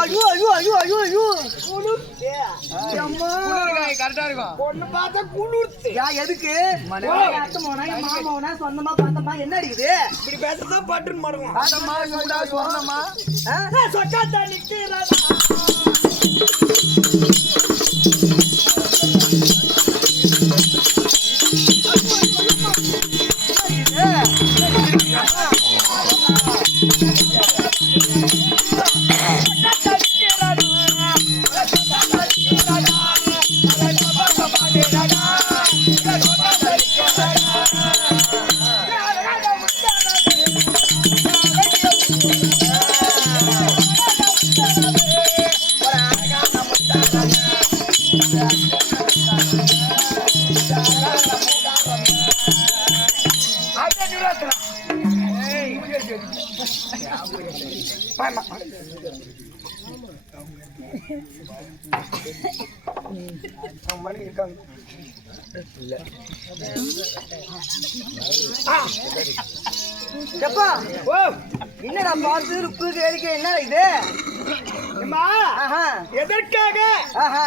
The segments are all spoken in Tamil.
ஐயோ ஐயோ ஐயோ ஐயோ ஐயோ கரெக்டா இருக்கும். பொண்ணு பார்த்தா குளிர்த்து எதுக்கு மாமாவனா சொந்தமா பார்த்தமா என்ன அடிக்குது இப்படி பேசதான் பட்டுன்னு மாடுவோம். சொன்னமா சொக்காத்தா நிக்கிறா மணி இருக்காங்க. என்னடா பார்த்து ருப்பு கேளிக்கை என்ன இது எதற்காக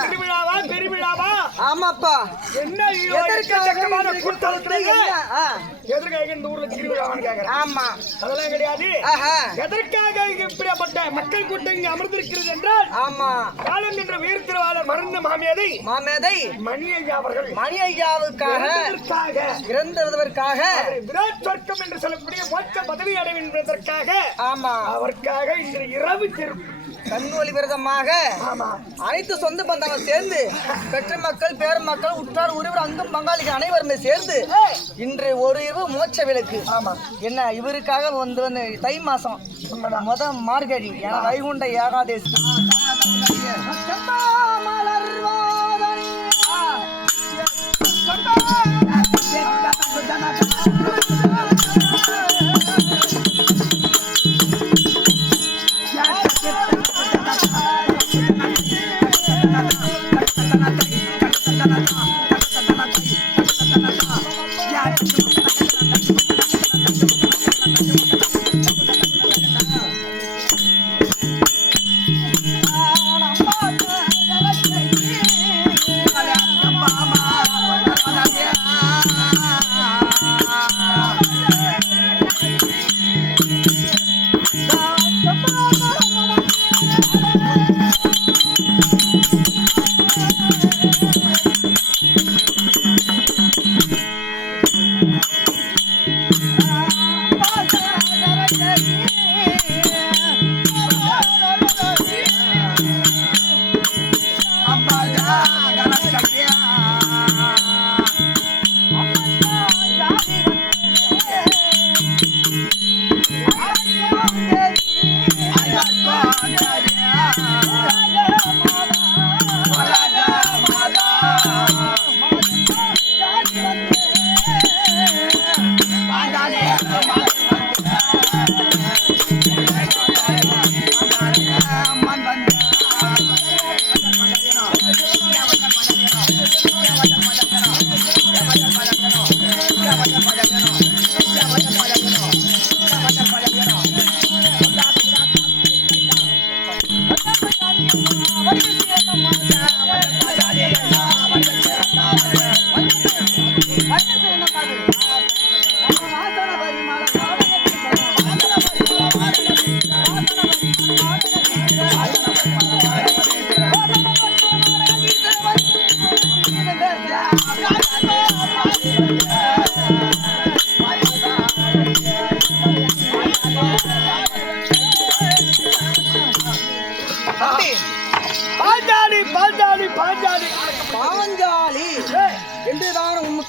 திருவிழாவா பெருவிழாவா? ஆமாப்பா என்ன எதற்காக இந்த ஊர்ல திருவிழாவான்னு கேக்குறேன். ஆமா அதெல்லாம் கிடையாது. எதற்காக இப்படிப்பட்ட மக்கள் கூட்டம் இங்கு அமர்ந்திருக்கிறது என்றால் ஆமா காலம் என்ற வீரத்திரவாளர் மறந்த மாமேதை மணி ஐயா அவர்கள் மணி ஐயாவுக்காக இறந்ததற்காக விராட் சொர்க்கம் என்று சொல்லக்கூடிய மோட்ச பதவி அடைவதற்காக ஆமா அவருக்காக இன்று இரவு கண்வொளி விரதமாக அனைத்து சொந்த பந்தங்கள் சேர்ந்து பெற்ற மக்கள் பேர மக்கள் உற்றார் உறவர் அங்கும் பங்காளிகள் அனைவருமே சேர்ந்து இன்று ஒரு இரவு மோட்ச விளக்கு என்ன இவருக்காக வந்து தை மாசம் மார்கழி என வைகுண்ட ஏகாதேசி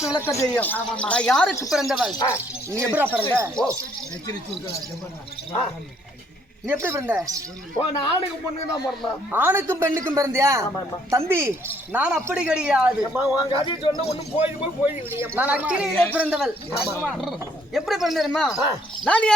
விளக்க தெரியும். நான் யாருக்கு பிறந்தவள்? நீ எப்படி பிறந்த? நீ எப்படி பிறந்த? ஆணுக்கும் பொண்ணுக்கு தான் பிறந்தேன். ஆணுக்கும் பெண்ணுக்கும் பிறந்தியா? தம்பி நான் அப்படி கிடையாது. நான் அக்கினியிலே பிறந்தவள். எப்படி பிறந்தேமா? நான்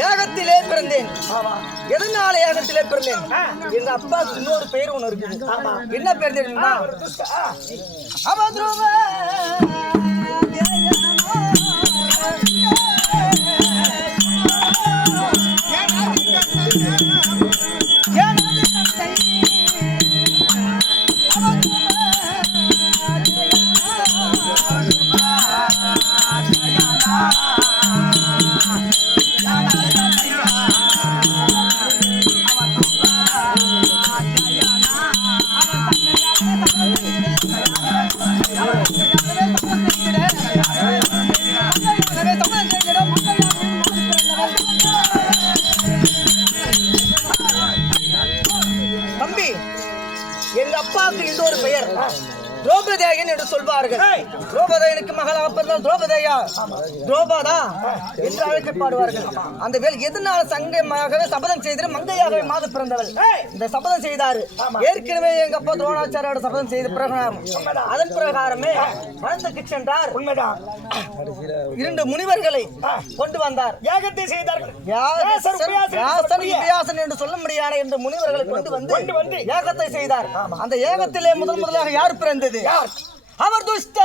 யாகத்திலே பிறந்தேன். எதனால யாகத்திலே பிறந்தேன்? எங்க அப்பாவுக்கு இன்னொரு பெயர் ஒண்ணு இருக்குது. என்ன பேர் தெரியுமா? அவத்ருவ தம்பி, எங்க அப்பாவுக்கு இன்னொரு பெயர் துரோபதேயன் என்று சொல்வார்கள். துரோபதேயனுக்கு மகளாக பிறந்தால் துரோபதேயா, துரோபதா என்று அழைக்கப்படுவார்கள். அந்த வேல் எதனால சங்கமாகவே சபதம் செய்து மங்கையாகவே மாத பிறந்தவள் இந்த சபதம் செய்தாரு. ஏற்கனவே எங்க அப்பா துரோணாச்சாரியோட சபதம் செய்த பிரகாரம் அதன் பிரகாரமே வனத்துக்கு சென்றார். இரண்டு முனிவர்களை கொண்டு வந்தார். யாகத்தை செய்தார்கள். வியாசன் என்று சொல்ல முடியாத என்று முனிவர்களை கொண்டு வந்து யாகத்தை செய்தார். அந்த யாகத்திலே முதலாக யார் பிறந்தது? அவர் துஷ்ட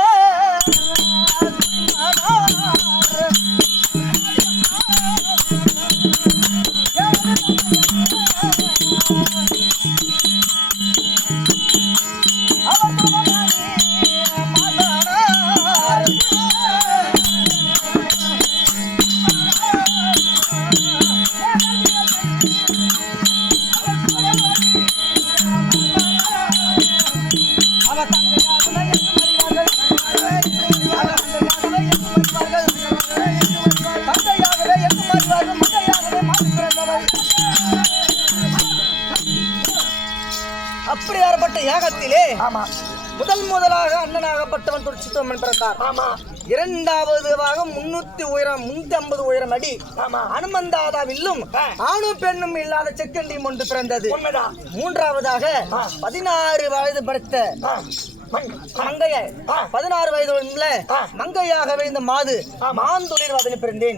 அப்படியாற்பட்ட யாகத்திலே முதலாக அண்ணனாகப்பட்டவன் துர்ச்சித்தம்மன் பிறந்தார். இரண்டாவதாக 350 உயரம் அடி அனுமந்தாதா வில்லும் ஆணும் பெண்ணும் இல்லாத செக்கண்டியும் ஒன்று பிறந்தது. மூன்றாவதாக 16 வயது படுத்த மங்கைய 16 வயது மங்கையாகவே இந்த மாந்தொழில் வதனி பிறந்தேன்.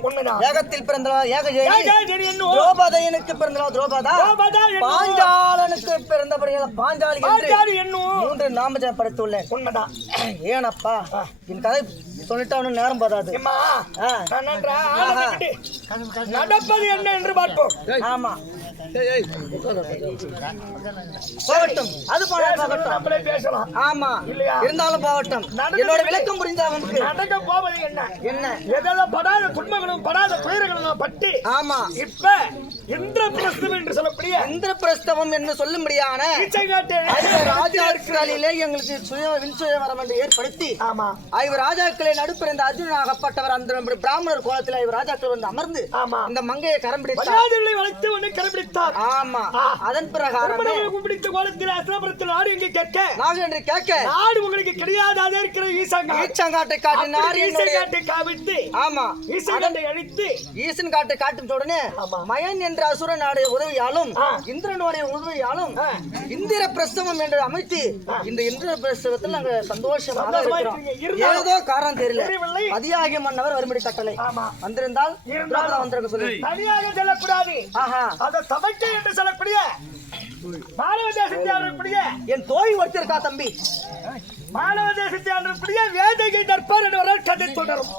ஏகத்தில் பிறந்தவள் துரோபதையனுக்கு பிறந்தவள் துரோபதா, பாஞ்சாலனுக்கு பிறந்தபடியால் பாஞ்சாலி என்று 3 நாமஜம் படைத்துள்ளேன். ஏனப்பா என் கதை சொல்லிட்டு அவனு நேரம் போதாது. நடப்பது என்ன என்று பார்ப்போம். ஆமா போகட்டும், அது நம்மளே பேசலாம். ஆமா இருந்தாலும் போகட்டும். என்னோட விளக்கம் புரிஞ்சா நடக்க போவது என்ன என்ன எதெல்லாம் படாத துன்பங்களும் படாத துயரங்களும் பட்டு ஆமா இப்ப இந்திரபிரஸ்தம் என்று சொல்லக்கூடிய இந்திரபிரஸ்தவம் என்று சொல்லும்படியான ராஜாக்களிலே எங்களுக்கு விண்சுயவரம் என்று ஏற்படுத்தி ஐவர் ராஜாக்களை நடுப்பிறந்த அர்ஜுனாகப்பட்டவர் அந்த பிராமணர் கோலத்தில் ஐவர் ராஜாக்கள் வந்து அமர்ந்து இந்த மங்கையை கரம் பிடித்தார். ஆமா அதன் பிரகாரம் பிடித்த கோலத்தில் அஸ்திரபுரத்தில் நாடு எங்கே கேட்க நாடு என்று கேட்க நாடு உங்களுக்கு கிடையாத இருக்கிற ஈச்சங்காட்டை காட்டி நாடு காவிட்டு ஆமா ஈசனை அழித்து ஈசன் காட்டை காட்டும் உடனே மயன் என்ற அசுர நாடைய உதவியாலும் இந்திரனுடைய உதவியாலும் இந்திர பிரஸ்தவம் என்று அமைத்து இந்த இந்திர பிரஸ்தவத்தில் நாங்க சந்தோஷமாக இருக்கிறோம். ஏதோ காரணம் தெரியல அதியாகிய மன்னவர் வரும்படி கட்டளை வந்திருந்தால் வந்திருக்க சொல்லி தனியாக செல்லக்கூடாது. அதை சமைக்க என்று சொல்லக்கூடிய மாணவ தேசத்தை என் தோய் ஒருத்தருக்கா தம்பி மாணவ தேசத்தை வேதையை நட்பார் என்று கதை தொடரும்.